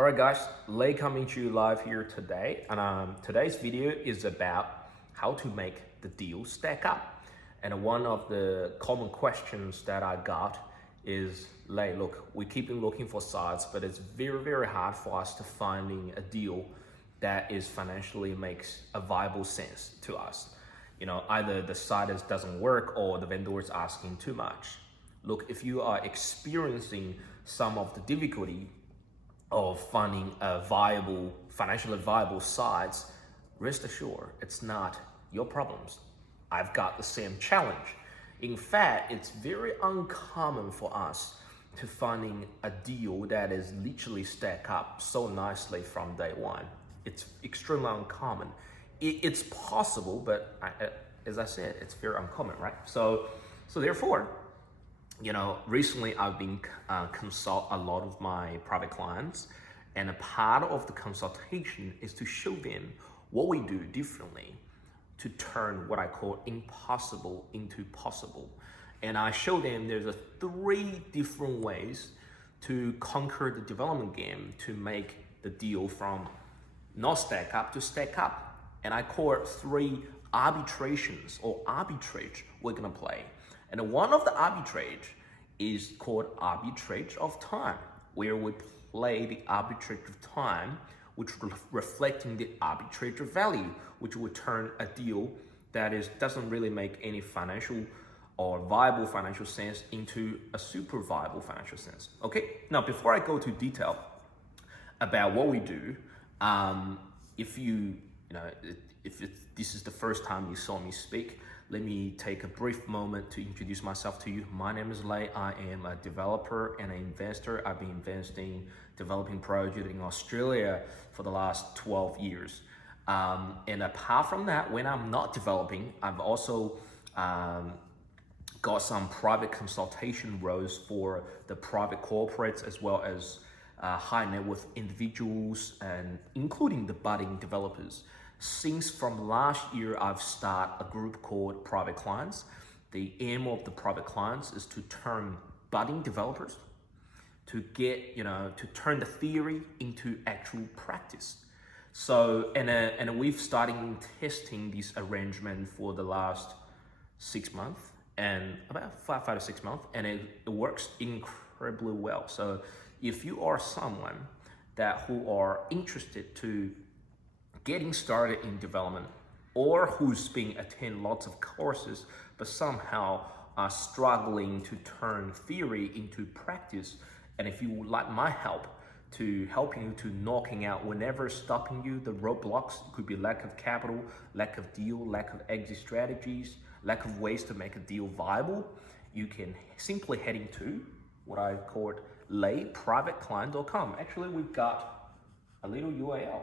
Alright guys, Lei coming to you live here today, and today's video is about how to make the deal stack up. And one of the common questions that I got is, Lei, look, we keep looking for sites, but it's very hard for us to finding a deal that is financially makes a viable sense to us. You know, either the site doesn't work or the vendor is asking too much. Look, if you are experiencing some of the difficulty of finding a financially viable sites, rest assured, it's not your problems. I've got the same challenge. In fact, it's very uncommon for us to finding a deal that is literally stack up so nicely from day one. It's extremely uncommon. It's possible, but as I said, it's very uncommon, right? So therefore, you know, recently I've been consult a lot of my private clients, and a part of the consultation is to show them what we do differently to turn what I call impossible into possible. And I show them there's three different ways to conquer the development game to make the deal from not stack up to stack up. And I call it three arbitrations or arbitrage we're gonna play. And one of the arbitrage is called arbitrage of time, where we play the arbitrage of time, which reflecting the arbitrage of value, which will turn a deal that doesn't really make any financial or viable financial sense into a super viable financial sense. Okay, now before I go to detail about what we do, if this is the first time you saw me speak, let me take a brief moment to introduce myself to you. My name is Lei. I am a developer and an investor. I've been investing, developing projects in Australia for the last 12 years. And apart from that, when I'm not developing, I've also got some private consultation roles for the private corporates as well as high net worth individuals, and including the budding developers. Since from last year, I've started a group called Private Clients. The aim of the private clients is to turn budding developers to turn the theory into actual practice. So, and we've started testing this arrangement for the last 6 months, and about five to 6 months, and it works incredibly well. So if you are someone who are interested to getting started in development, or who's been attending lots of courses but somehow are struggling to turn theory into practice, and if you would like my help to helping you to knocking out whenever stopping you the roadblocks, it could be lack of capital, lack of deal, lack of exit strategies, lack of ways to make a deal viable, you can simply head into what I call leiprivateclient.com. Actually, we've got a little URL.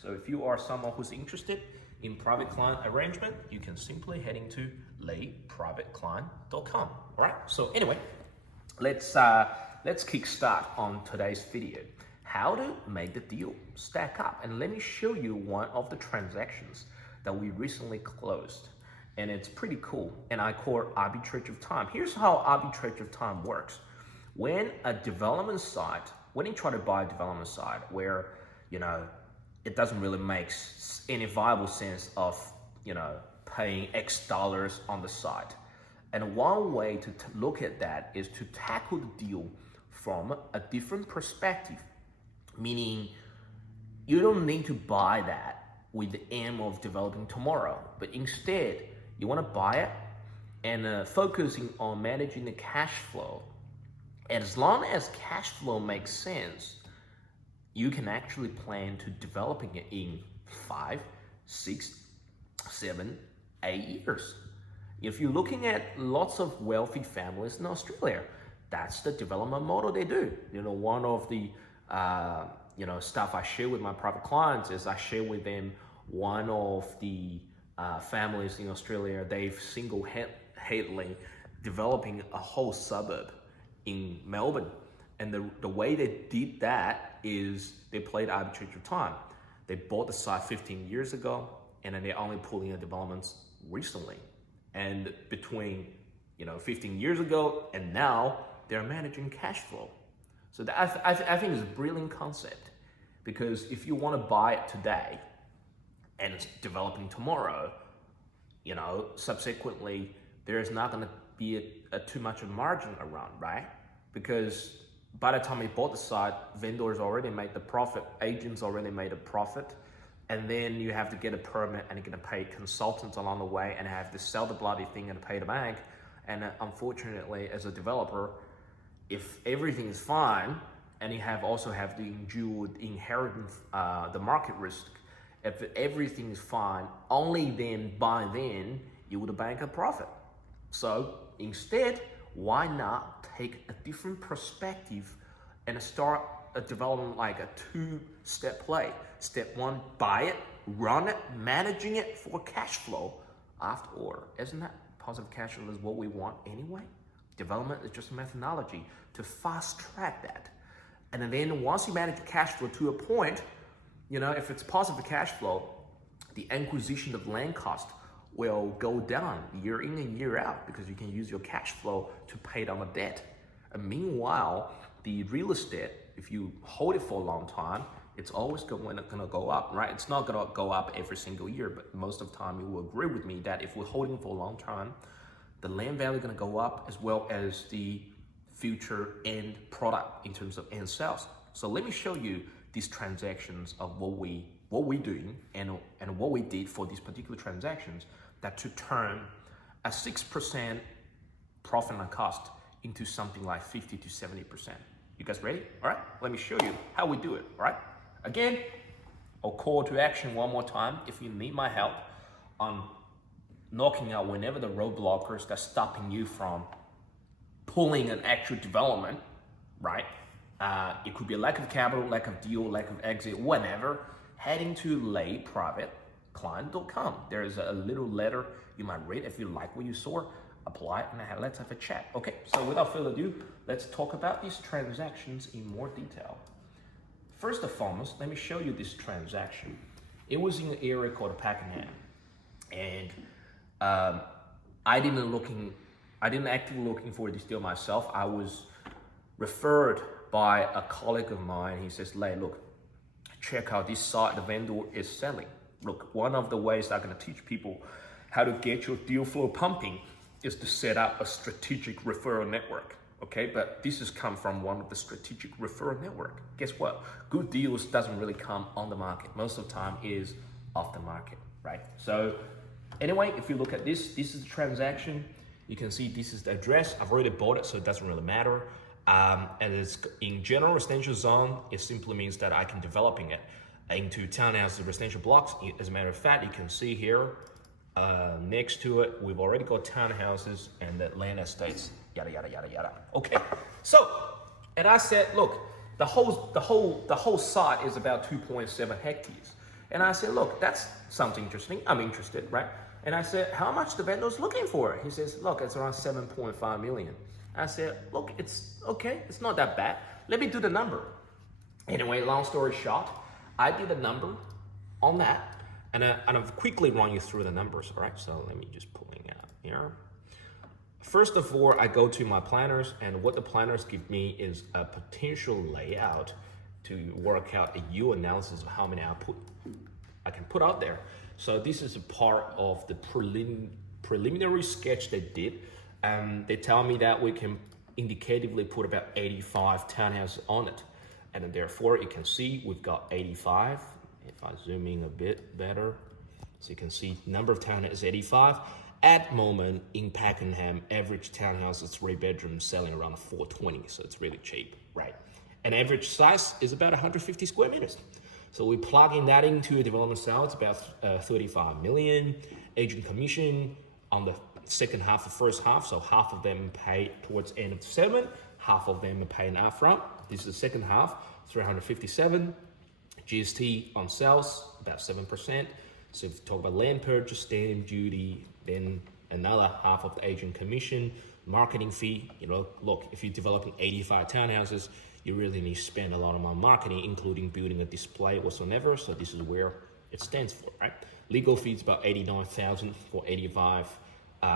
So if you are someone who's interested in private client arrangement, you can simply head into leiprivateclient.com. All right. So anyway, let's kickstart on today's video. How to make the deal stack up, and let me show you one of the transactions that we recently closed, and it's pretty cool. And I call it arbitrage of time. Here's how arbitrage of time works. When a development site, when you try to buy a development site where it doesn't really make any viable sense of paying X dollars on the site. And one way to look at that is to tackle the deal from a different perspective, meaning you don't need to buy that with the aim of developing tomorrow, but instead you want to buy it and focusing on managing the cash flow. And as long as cash flow makes sense, you can actually plan to developing it in 5, 6, 7, 8 years. If you're looking at lots of wealthy families in Australia, that's the development model they do. One of the stuff I share with my private clients is I share with them one of the families in Australia, they've single-handedly developing a whole suburb in Melbourne. And the way they did that is they played arbitrage of time. They bought the site 15 years ago, and then they're only pulling the developments recently. And between 15 years ago and now, they're managing cash flow. So I think it's a brilliant concept. Because if you want to buy it today and it's developing tomorrow, you know, subsequently, there is not going to be a too much of margin around, right? Because by the time you bought the site, vendors already made the profit, agents already made a profit, and then you have to get a permit and you're going to pay consultants along the way and have to sell the bloody thing and pay the bank. And unfortunately, as a developer, if everything is fine and you also have to endure the market risk, if everything is fine, only then by then you would bank a profit. So instead, why not take a different perspective and start a development like a two-step play? Step one, buy it, run it, managing it for cash flow after order. Isn't that positive cash flow is what we want anyway? Development is just a methodology to fast track that. And then once you manage the cash flow to a point, you know, if it's positive cash flow, the acquisition of land cost will go down year in and year out because you can use your cash flow to pay down the debt. And meanwhile, the real estate, if you hold it for a long time, it's always going to go up, right? It's not going to go up every single year, but most of the time you will agree with me that if we're holding for a long time, the land value is going to go up as well as the future end product in terms of end sales. So let me show you these transactions of what we're doing and what we did for these particular transactions that to turn a 6% profit on cost into something like 50 to 70%. You guys ready? All right, let me show you how we do it, all right? Again, I'll call to action one more time. If you need my help on knocking out whenever the roadblockers that's stopping you from pulling an actual development, right? It could be a lack of capital, lack of deal, lack of exit, whatever. Heading to layprivateclient.com. There is a little letter you might read. If you like what you saw, apply and let's have a chat. Okay, so without further ado, let's talk about these transactions in more detail. First and foremost, let me show you this transaction. It was in an area called Pakenham, and I didn't actively looking for this deal myself. I was referred by a colleague of mine. He says, "Lay, look, check out this site the vendor is selling. Look, one of the ways I'm going to teach people how to get your deal flow pumping is to set up a strategic referral network." Okay, but this has come from one of the strategic referral network. Guess what? Good deals doesn't really come on the market. Most of the time is off the market, right? So anyway, if you look at this is the transaction. You can see this is the address. I've already bought it, so it doesn't really matter. And it's in general residential zone. It simply means that I can developing it into townhouses, residential blocks. As a matter of fact, you can see here next to it, we've already got townhouses and the land estates, yada yada yada yada. Okay, so and I said, look, the whole site is about 2.7 hectares, and I said, look, that's something interesting. I'm interested, right? And I said, how much the vendor's looking for? He says, look, it's around 7.5 million. I said, look, it's okay, it's not that bad. Let me do the number. Anyway, long story short, I did a number on that, and I've quickly run you through the numbers, all right? So let me just pull it out here. First of all, I go to my planners, and what the planners give me is a potential layout to work out a yield analysis of how many I can put out there. So this is a part of the preliminary sketch they did. They tell me that we can indicatively put about 85 townhouses on it. And then therefore you can see we've got 85. If I zoom in a bit better, so you can see number of townhouses is 85. At the moment in Pakenham, average townhouse is 3 bedrooms selling around 420, so it's really cheap, right? And average size is about 150 square meters. So we're plugging that into a development sale. It's about 35 million. Agent commission on the second half, the first half. So half of them pay towards the end of the settlement, half of them are paying upfront. This is the second half, 357. GST on sales, about 7%. So if you talk about land purchase, stamp duty, then another half of the agent commission, marketing fee. You know, look, if you're developing 85 townhouses, you really need to spend a lot of marketing, including building a display whatsoever. So this is where it stands for, right? Legal fees about 89,000 for 85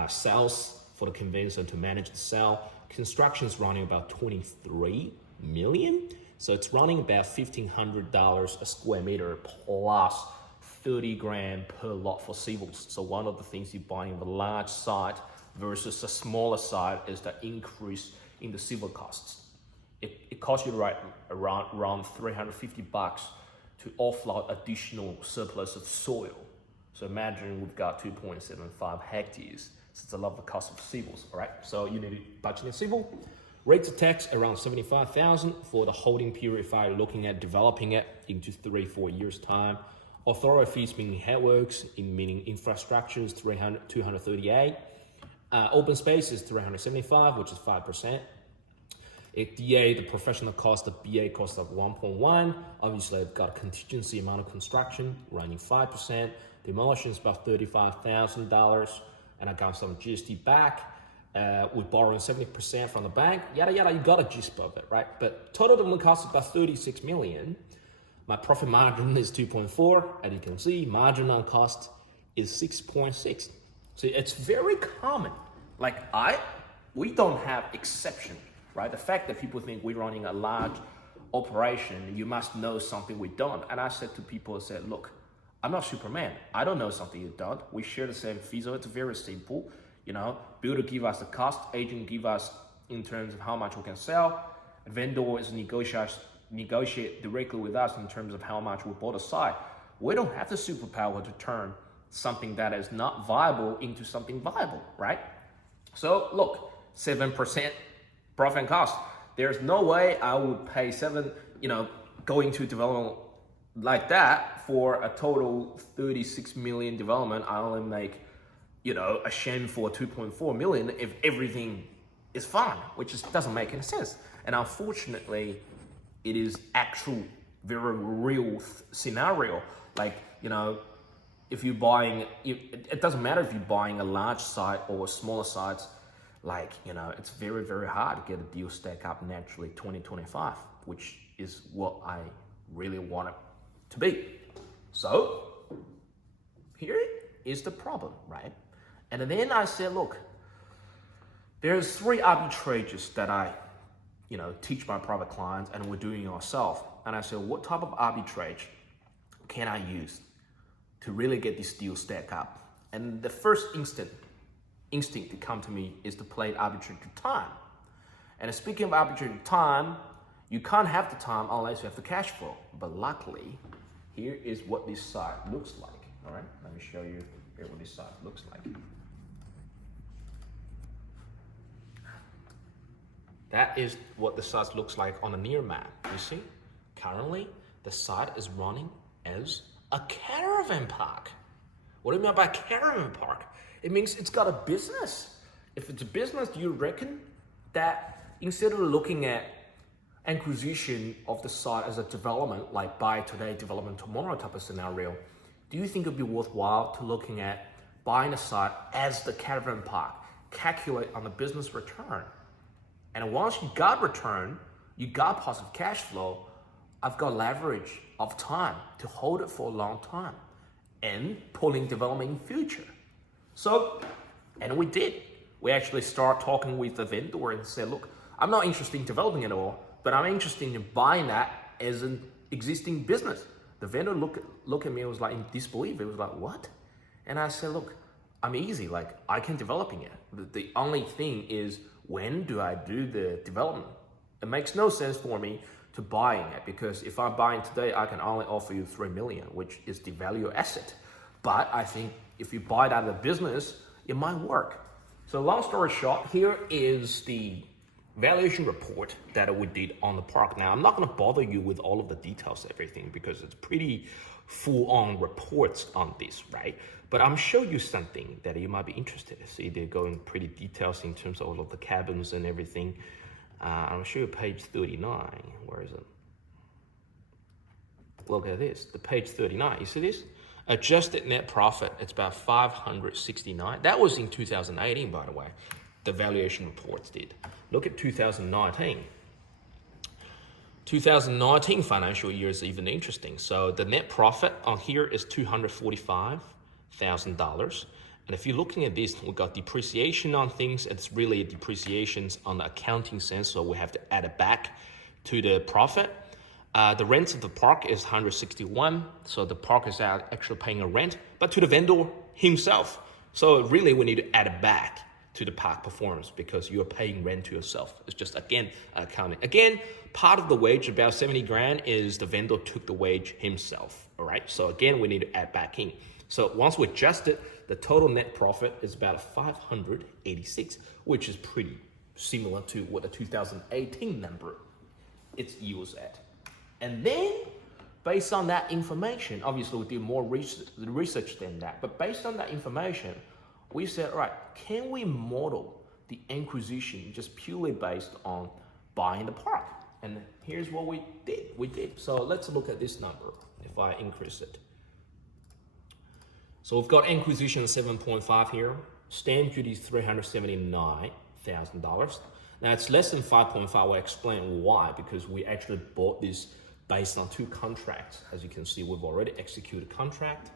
sales for the conveyancer to manage the sale. Construction is running about 23 million. So it's running about $1,500 a square meter plus 30 grand per lot for civils. So one of the things you're buying a large site versus a smaller site is the increase in the civil costs. It costs you around 350 bucks to offload additional surplus of soil. So imagine we've got 2.75 hectares. So it's a lot of the cost of civils, all right? So you need to budget in civil. Rates of tax around 75,000 for the holding period if I'm looking at developing it into 3-4 years time. Authority fees meaning headworks, meaning infrastructures, 238. Open space is 375, which is 5%. DA, the professional cost, the BA cost of 1.1. Obviously, I've got a contingency amount of construction running 5%. Demolition is about $35,000, and I got some GST back. We're borrowing 70% from the bank. Yada yada, you got a gist of it, right? But total development cost is about 36 million. My profit margin is 2.4. As you can see, margin on cost is 6.6. So it's very common. Like we don't have exception, right? The fact that people think we're running a large operation, you must know something we don't. And I said to people, I said, look, I'm not Superman. I don't know something you don't. We share the same fee, so it's very simple. You know, builder give us the cost, agent give us in terms of how much we can sell. Vendor is negotiate directly with us in terms of how much we bought a site. We don't have the superpower to turn something that is not viable into something viable, right? So look, 7% profit and cost. There's no way I would pay going to development like that for a total 36 million development. I only make, a shame for 2.4 million if everything is fine, which just doesn't make any sense. And unfortunately, it is actual, very real scenario. Like, if you're buying, it doesn't matter if you're buying a large site or a smaller site, it's very, very hard to get a deal stack up naturally 2025, which is what I really want it to be. So here is the problem, right? And then I said, look, there's 3 arbitrages that I, teach my private clients, and we're doing it ourselves. And I said, what type of arbitrage can I use to really get this deal stack up? And the first instinct to come to me is to play arbitrage to time. And speaking of arbitrage to time, you can't have the time unless you have the cash flow. But luckily, here is what this site looks like. All right, let me show you here what this site looks like. That is what the site looks like on a near map. You see, currently the site is running as a caravan park. What do you mean by caravan park? It means it's got a business. If it's a business, do you reckon that instead of looking at acquisition of the site as a development, like buy today, development tomorrow type of scenario, do you think it'd be worthwhile to looking at buying a site as the caravan park, calculate on the business return? And once you got return, you got positive cash flow, I've got leverage of time to hold it for a long time and pulling development in future. So, and we did. We actually start talking with the vendor and said, look, I'm not interested in developing it all, but I'm interested in buying that as an existing business. The vendor looked at me and was like in disbelief. It was like, what? And I said, look, I'm easy, I can developing it. The only thing is, when do I do the development? It makes no sense for me to buying it, because if I'm buying today, I can only offer you 3 million, which is the value asset. But I think if you buy it out of the business, it might work. So long story short, here is the valuation report that we did on the park. Now, I'm not going to bother you with all of the details, everything, because it's pretty full-on reports on this, right? But I'm show you something that you might be interested in. See, they're going pretty details in terms of all of the cabins and everything. I'll show you page 39. Where is it? Look at this, the page 39. You see this? Adjusted net profit, it's about 569. That was in 2018, by the way. The valuation reports did. Look at 2019. 2019 financial year is even interesting. So the net profit on here is $245,000. And if you're looking at this, we've got depreciation on things. It's really depreciations on the accounting sense, so we have to add it back to the profit. The rent of the park is 161, so the park is actually paying a rent, but to the vendor himself. So really we need to add it back to the park performance because you're paying rent to yourself. It's just, again, accounting. Again, part of the wage, about 70 grand, is the vendor took the wage himself, all right? So again, we need to add back in. So once we adjust it, the total net profit is about 586, which is pretty similar to what the 2018 number it's used at. And then, based on that information, obviously we did more research than that, but based on that information, we said, all right, can we model the acquisition just purely based on buying the park? And here's what we did. So let's look at this number, if I increase it. So we've got acquisition 7.5 here, stamp duty is $379,000. Now it's less than 5.5, I'll explain why, because we actually bought this based on 2 contracts. As you can see, we've already executed contract.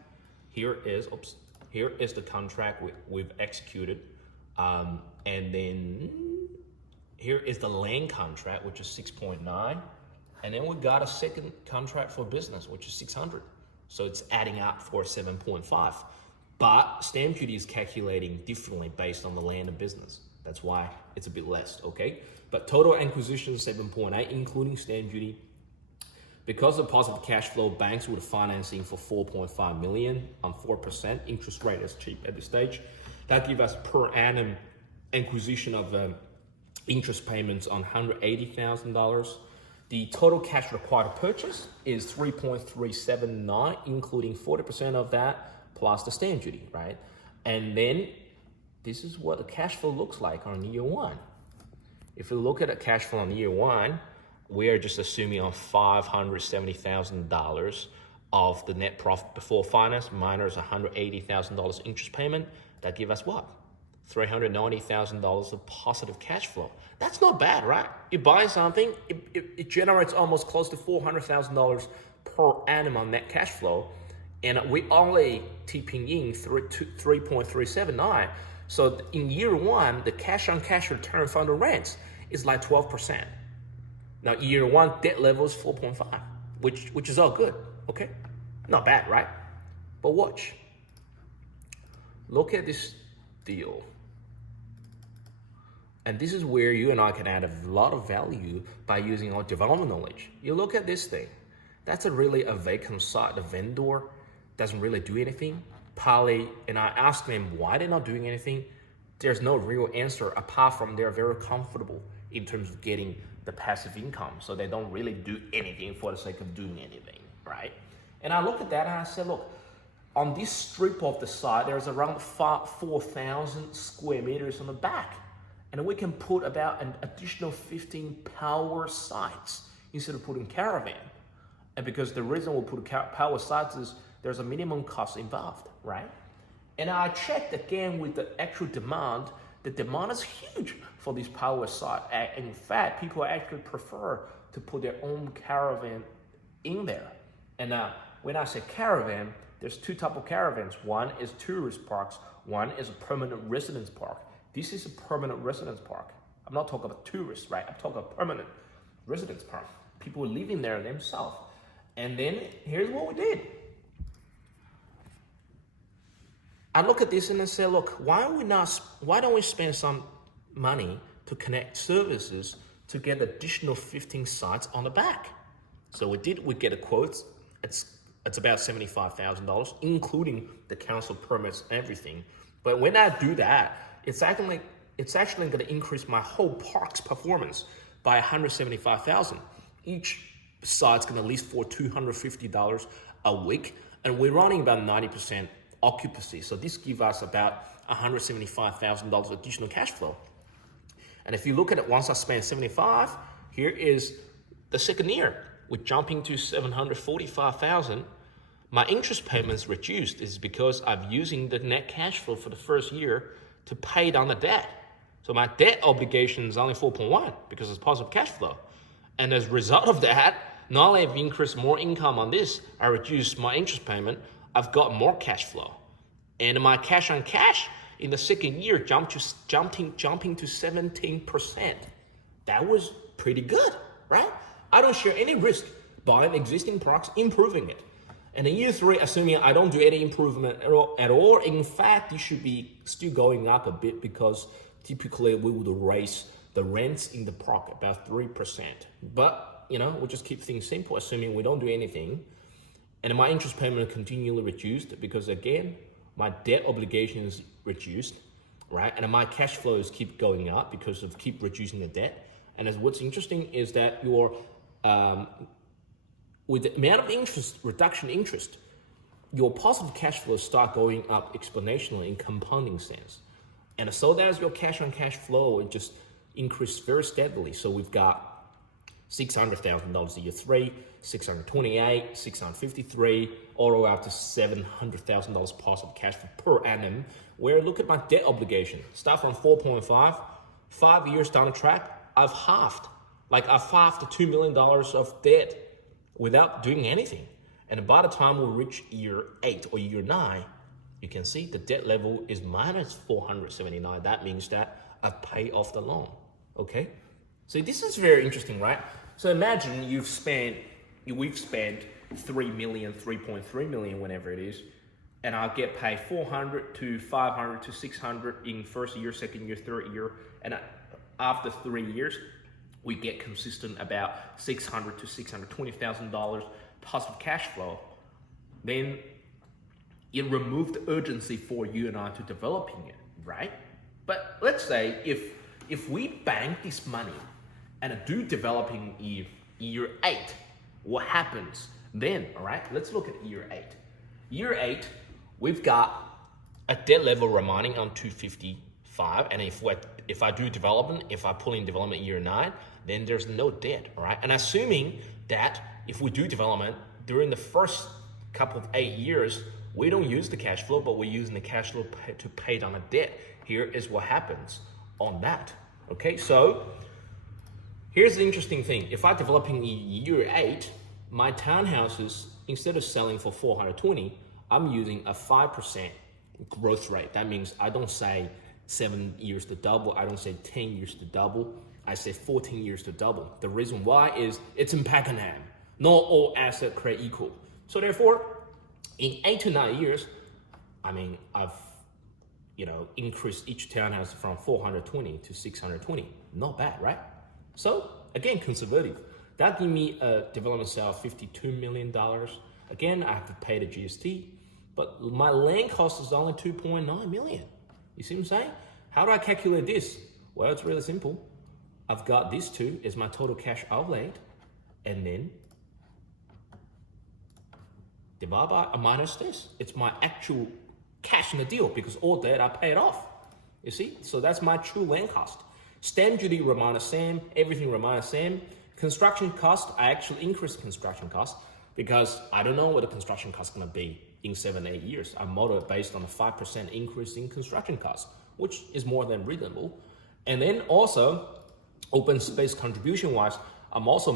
Here is the contract we've executed. And then here is the land contract, which is 6.9. And then we got a second contract for business, which is 600. So it's adding up for 7.5. But stamp duty is calculating differently based on the land and business. That's why it's a bit less, okay? But total acquisition is 7.8, including stamp duty. Because of positive cash flow, banks would financing for 4.5 million on 4%. Interest rate is cheap at this stage. That gives us per annum acquisition of interest payments on $180,000. The total cash required to purchase is 3.379, including 40% of that plus the stamp duty, right? And then this is what the cash flow looks like on year 1. If you look at the cash flow on year 1, we are just assuming on $570,000 of the net profit before finance minus $180,000 interest payment. That give us what? $390,000 of positive cash flow. That's not bad, right? You buy something, it generates almost close to $400,000 per annum on net cash flow, and we only tipping in 3.379. So in year 1, the cash on cash return from the rents is like 12%. Now, year 1 debt level is 4.5, which is all good, okay? Not bad, right? But watch. Look at this deal. And this is where you and I can add a lot of value by using our development knowledge. You look at this thing. That's a vacant site. The vendor doesn't really do anything. Partly, and I asked them why they're not doing anything. There's no real answer apart from they're very comfortable in terms of getting the passive income. So they don't really do anything for the sake of doing anything, right? And I look at that and I said, look, on this strip of the site, there's around 4,000 square meters on the back. And we can put about an additional 15 power sites instead of putting caravan. And because the reason we put power sites is there's a minimum cost involved, right? And I checked again with the actual demand. The demand is huge for this power site. In fact, people actually prefer to put their own caravan in there. And when I say caravan, there's 2 types of caravans. One is tourist parks. One is a permanent residence park. This is a permanent residence park. I'm not talking about tourists, right? I'm talking about permanent residence park. People living there themselves. And then here's what we did. I look at this and I say, look, why don't we spend some money to connect services to get additional 15 sites on the back? So we get a quote. It's about $75,000, including the council permits and everything. But when I do that, it's actually going to increase my whole park's performance by $175,000. Each site's going to lease for $250 a week, and we're running about 90% occupancy. So this gives us about $175,000 additional cash flow. And if you look at it, once I spend 75, here is the second year. We're jumping to 745,000. My interest payments reduced is because I'm using the net cash flow for the first year to pay down the debt. So my debt obligation is only 4.1 because it's positive cash flow. And as a result of that, not only have I increased more income on this, I reduced my interest payment, I've got more cash flow. And my cash on cash in the second year jumping to 17%. That was pretty good, right? I don't share any risk buying existing products, improving it. And in year 3, assuming I don't do any improvement at all, in fact, it should be still going up a bit because typically we would raise the rents in the product about 3%. But, we'll just keep things simple, assuming we don't do anything. And my interest payment continually reduced because, again, my debt obligation is reduced, right? And my cash flows keep going up because of keep reducing the debt. And what's interesting is that your with the amount of interest, reduction interest, your positive cash flows start going up exponentially in compounding sense. And so does your cash on cash flow, it just increased very steadily. So we've got $600,000 a year 3, 628, 653, all the way up to $700,000 positive cash flow per annum. Where look at my debt obligation, start from 4.5, 5 years down the track, I've halved the $2 million of debt without doing anything. And by the time we reach year 8 or year 9, you can see the debt level is minus 479. That means that I've paid off the loan, okay? So this is very interesting, right? So imagine we've spent 3 million, 3.3 million, whenever it is, and I'll get paid 400 to 500 to 600 in first year, second year, third year, and after 3 years, we get consistent about $600 to $620,000 positive cash flow. Then it removed the urgency for you and I to developing it, right? But let's say if we bank this money and do developing year 8, what happens then? All right, let's look at year 8. Year 8, we've got a debt level remaining on 255, and if I do development, if I pull in development year 9, then there's no debt, all right? And assuming that if we do development during the first couple of 8 years, we don't use the cash flow, but we're using the cash flow to pay down the debt. Here is what happens on that, okay? So here's the interesting thing. If I'm developing year 8, my townhouses, instead of selling for 420, I'm using a 5% growth rate. That means I don't say 7 years to double. I don't say 10 years to double. I say 14 years to double. The reason why is it's in Pakenham. Not all assets create equal. So therefore, in 8 to 9 years, I've increased each townhouse from 420 to 620. Not bad, right? So again, conservative. That give me a development sale of $52 million. Again, I have to pay the GST, but my land cost is only $2.9 million. You see what I'm saying? How do I calculate this? Well, it's really simple. I've got these two is my total cash outlay, and then divide by minus this. It's my actual cash in the deal because all debt I paid off. You see? So that's my true land cost. Stamp duty remain the same, everything remain the same. Construction cost, I actually increased construction cost because I don't know what the construction cost is gonna be in 7, 8 years. I model it based on a 5% increase in construction cost, which is more than reasonable. And then also, open space contribution wise, I'm also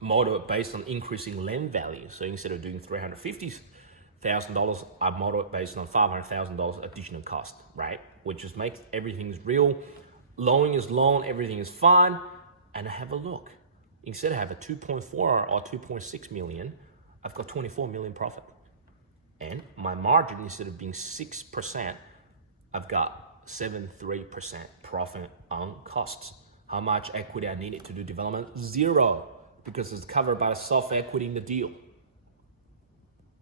model it based on increasing land value. So instead of doing $350,000, I model it based on $500,000 additional cost, right? Which just makes everything's real. Loan is loan, everything is fine. And have a look. Instead of having 2.4 or 2.6 million, I've got 24 million profit. And my margin, instead of being 6%, I've got 7.3% profit on costs. How much equity I needed to do development? 0, because it's covered by the soft equity in the deal.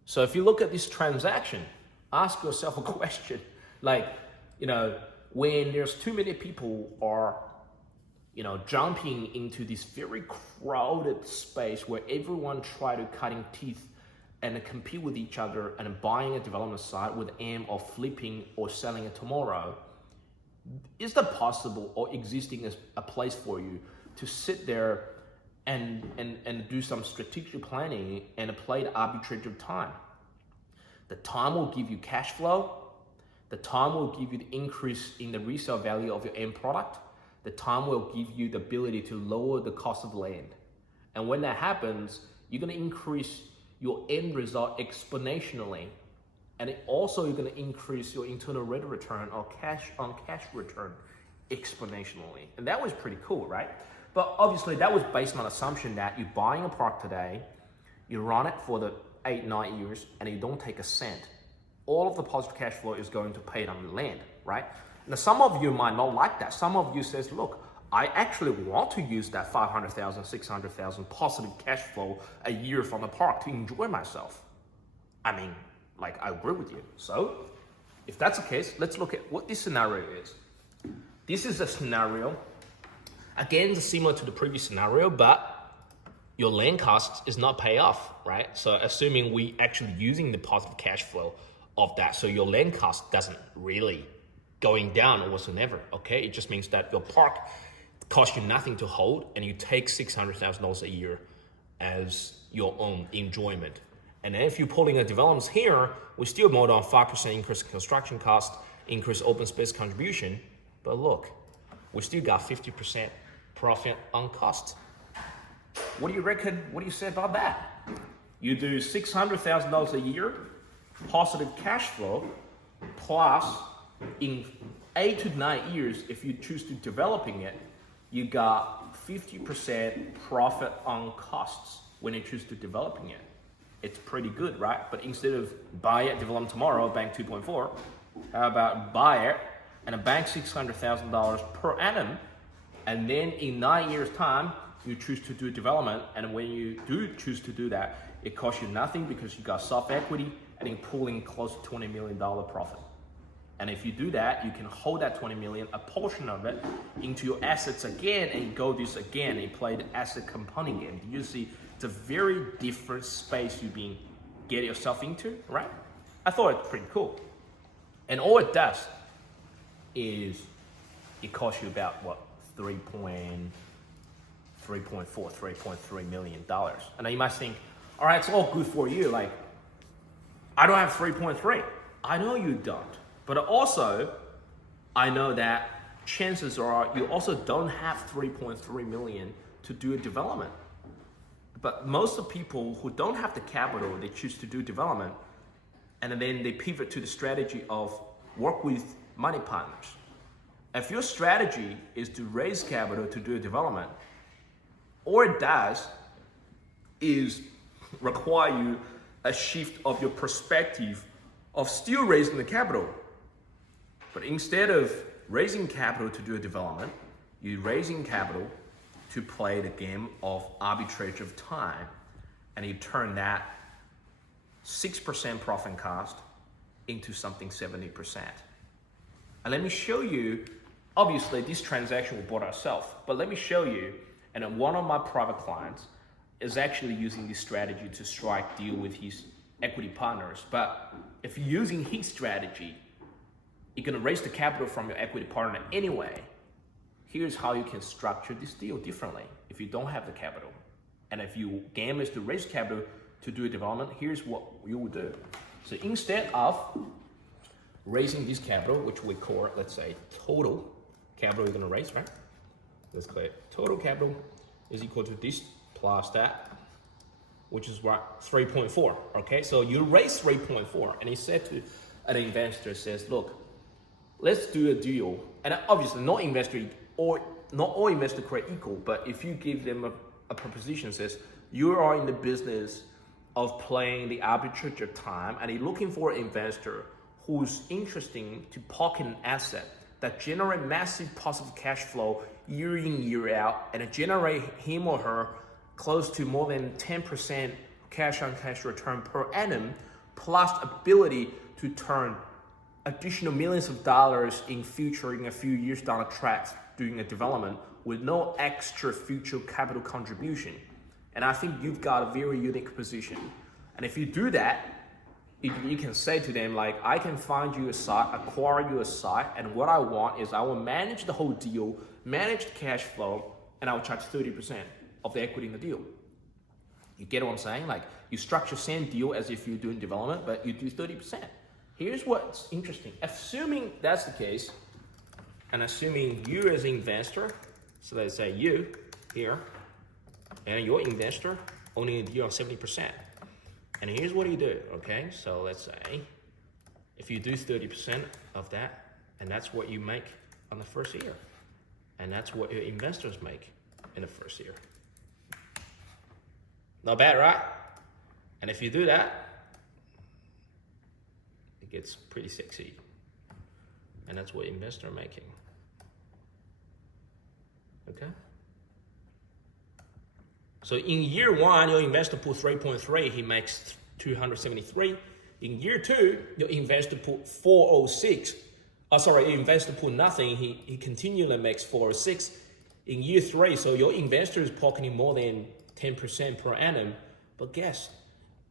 So if you look at this transaction, ask yourself a question. When there's too many people are jumping into this very crowded space where everyone try to cutting teeth and compete with each other and buying a development site with the aim of flipping or selling it tomorrow, is that possible or existing as a place for you to sit there and do some strategic planning and play the arbitrage of time? The time will give you cash flow. The time will give you the increase in the resale value of your end product. The time will give you the ability to lower the cost of land. And when that happens, you're gonna increase your end result exponentially. And also you're gonna increase your internal rate of return or cash on cash return exponentially. And that was pretty cool, right? But obviously that was based on assumption that you're buying a park today, you run it for the 8-9 years, and you don't take a cent. All of the positive cash flow is going to pay on the land, right? Now, some of you might not like that. Some of you says, look, I actually want to use that 500,000, 600,000 positive cash flow a year from the park to enjoy myself. I mean, like, I agree with you. So if that's the case, let's look at what this scenario is. This is a scenario, again, similar to the previous scenario, but your land cost is not pay off, right? So assuming we actually using the positive cash flow of that, so your land cost doesn't really going down whatsoever, okay? It just means that your park costs you nothing to hold, and you take $600,000 a year as your own enjoyment. And then if you're pulling a developments here, we still more than 5% increase in construction cost, increase open space contribution, but look, we still got 50% profit on cost. What do you reckon? What do you say about that? You do $600,000 a year, positive cash flow, plus in 8 to 9 years, if you choose to developing it, you got 50% profit on costs when you choose to developing it. It's pretty good, right? But instead of buy it, develop tomorrow, bank 2.4, how about buy it and bank $600,000 per annum, and then in 9 years time, you choose to do development, and when you do choose to do that, it costs you nothing because you got soft equity and you're pulling close to $20 million profit. And if you do that, you can hold that 20 million, a portion of it, into your assets again, and go this again and play the asset compounding game. You see, it's a very different space you've been getting yourself into, right? I thought it's pretty cool. And all it does is it costs you about what, $3.3 million. And then you might think, all right, it's all good for you. Like, I don't have 3.3. I know you don't. But also, I know that chances are you also don't have 3.3 million to do a development. But most of the people who don't have the capital, they choose to do development, and then they pivot to the strategy of work with money partners. If your strategy is to raise capital to do a development, all it does is require you a shift of your perspective of still raising the capital. But instead of raising capital to do a development, you're raising capital to play the game of arbitrage of time, and you turn that 6% profit cost into something 70%. And let me show you, obviously this transaction we bought ourselves, but let me show you, and one of my private clients is actually using this strategy to strike deal with his equity partners. But if you're using his strategy, you're gonna raise the capital from your equity partner anyway. Here's how you can structure this deal differently if you don't have the capital. And if your game is to raise capital to do a development, here's what you would do. So instead of raising this capital, which we call, let's say, total capital you're gonna raise, right? Let's clear it. Total capital is equal to this plus that, which is what, 3.4, okay? So you raise 3.4, and he said to an investor, says, look, let's do a deal. And obviously not all investors create equal, but if you give them a proposition that says, you are in the business of playing the arbitrage of time, and you're looking for an investor who's interested to pocket an asset that generate massive positive cash flow year in, year out, and it generate him or her close to more than 10% cash on cash return per annum, plus ability to turn additional millions of dollars in future, in a few years down the track, doing a development with no extra future capital contribution. And I think you've got a very unique position. And if you do that, you can say to them, like, I can find you a site, acquire you a site, and what I want is I will manage the whole deal, manage the cash flow, and I will charge 30% of the equity in the deal. You get what I'm saying? Like, you structure the same deal as if you're doing development, but you do 30%. Here's what's interesting. Assuming that's the case, and assuming you as an investor, so let's say you here, and your investor owning a deal on 70%. And here's what you do, okay? So let's say, if you do 30% of that, and that's what you make on the first year, and that's what your investors make. in the first year. Not bad, right? And if you do that, it gets pretty sexy. And that's what investors are making. Okay? So in year one, your investor put 3.3, he makes 273. In year two, your investor put 406. Your investor put nothing, he continually makes 406. In year three, so your investor is pocketing more than 10% per annum. But guess,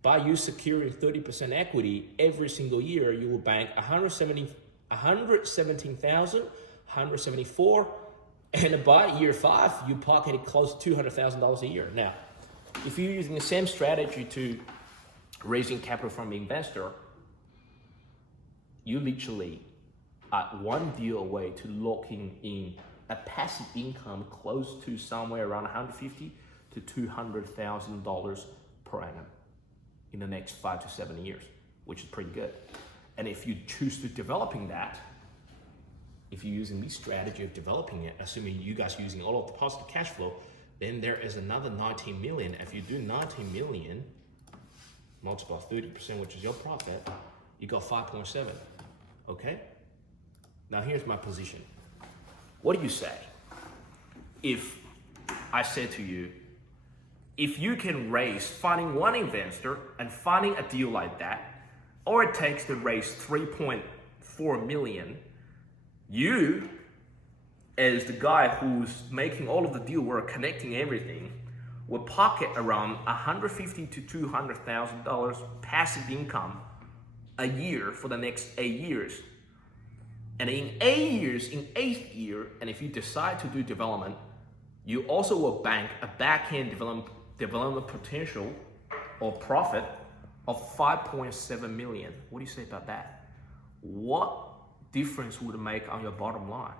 by you securing 30% equity every single year, you will bank 117,174, and by year five, you pocketed close to $200,000 a year. Now, if you're using the same strategy to raising capital from the investor, you literally are one deal away to locking in a passive income close to somewhere around $150,000 to $200,000 per annum in the next 5 to 7 years, which is pretty good. And if you choose to developing that, if you're using this strategy of developing it, assuming you guys are using all of the positive cash flow, then there is another 19 million. If you do 19 million, multiply 30%, which is your profit, you got 5.7, okay? Now here's my position. What do you say if I said to you, if you can raise, finding one investor and finding a deal like that, all it takes to raise 3.4 million, you, as the guy who's making all of the deal work, connecting everything, will pocket around $150,000 to $200,000 passive income a year for the next 8 years. And in 8 years, in 8th year, and if you decide to do development, you also will bank a back-end development potential or profit of 5.7 million. What do you say about that? What difference would it make on your bottom line?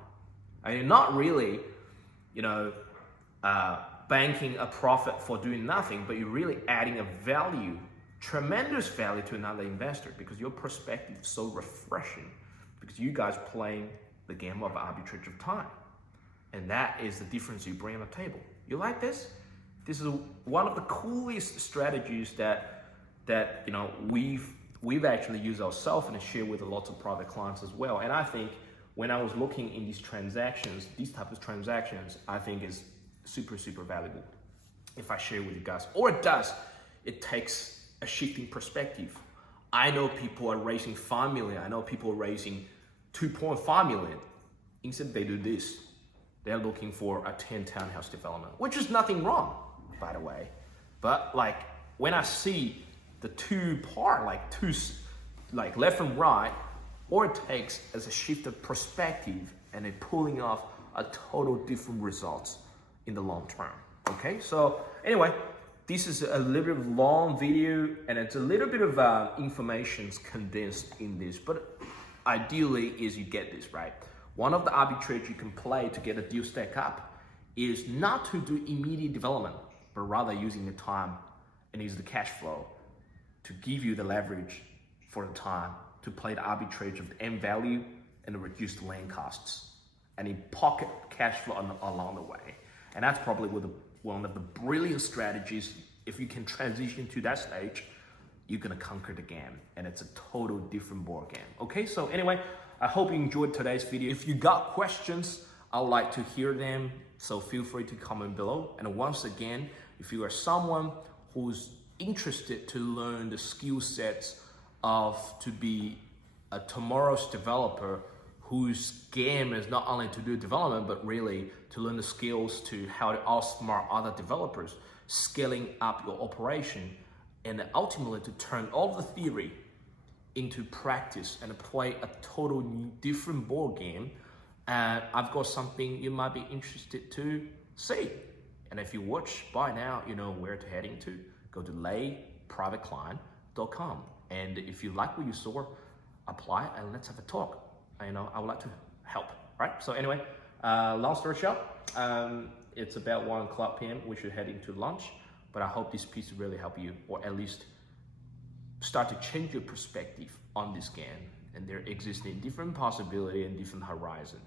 I mean, not really, banking a profit for doing nothing, but you're really adding a value, tremendous value to another investor, because your perspective is so refreshing, because you guys playing the game of arbitrage of time. And that is the difference you bring on the table. You like this? This is one of the coolest strategies that we've actually used ourselves and share with lots of private clients as well. And I think when I was looking in these transactions, these type of transactions, I think is super, super valuable if I share with you guys. Or it takes a shifting perspective. I know people are raising 5 million. I know people are raising 2.5 million. Instead they do this. They're looking for a 10 townhouse development, which is nothing wrong, by the way. But like when I see the two part, like left and right, all it takes is a shift of perspective and it pulling off a total different results in the long term. Okay, so anyway, this is a little bit of long video and it's a little bit of information condensed in this, but ideally is you get this right. One of the arbitrage you can play to get a deal stack up is not to do immediate development, but rather using the time and use the cash flow to give you the leverage for the time to play the arbitrage of the end value and the reduced land costs and in pocket cash flow along the way. And that's probably one of the brilliant strategies. If you can transition to that stage, you're gonna conquer the game, and it's a total different board game. Okay, so anyway, I hope you enjoyed today's video. If you got questions, I'd like to hear them, so feel free to comment below. And once again, if you are someone who's interested to learn the skill sets to be a tomorrow's developer, whose game is not only to do development, but really to learn the skills to how to outsmart other developers, scaling up your operation, and ultimately to turn all the theory into practice and play a total new, different board game. I've got something you might be interested to see. And if you watch by now, you know where to heading to. Go to layprivateclient.com. And if you like what you saw, apply and let's have a talk. I would like to help, right? So anyway, long story short, it's about 1:00 p.m. We should head into lunch, but I hope this piece really help you, or at least start to change your perspective on this game. And there exists a different possibility and different horizon.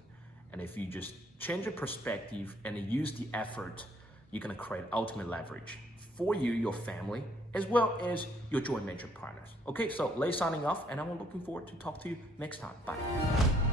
And if you just change your perspective and use the effort you're gonna create ultimate leverage for you, your family, as well as your joint venture partners. Okay, so Lei signing off, and I'm looking forward to talk to you next time. Bye.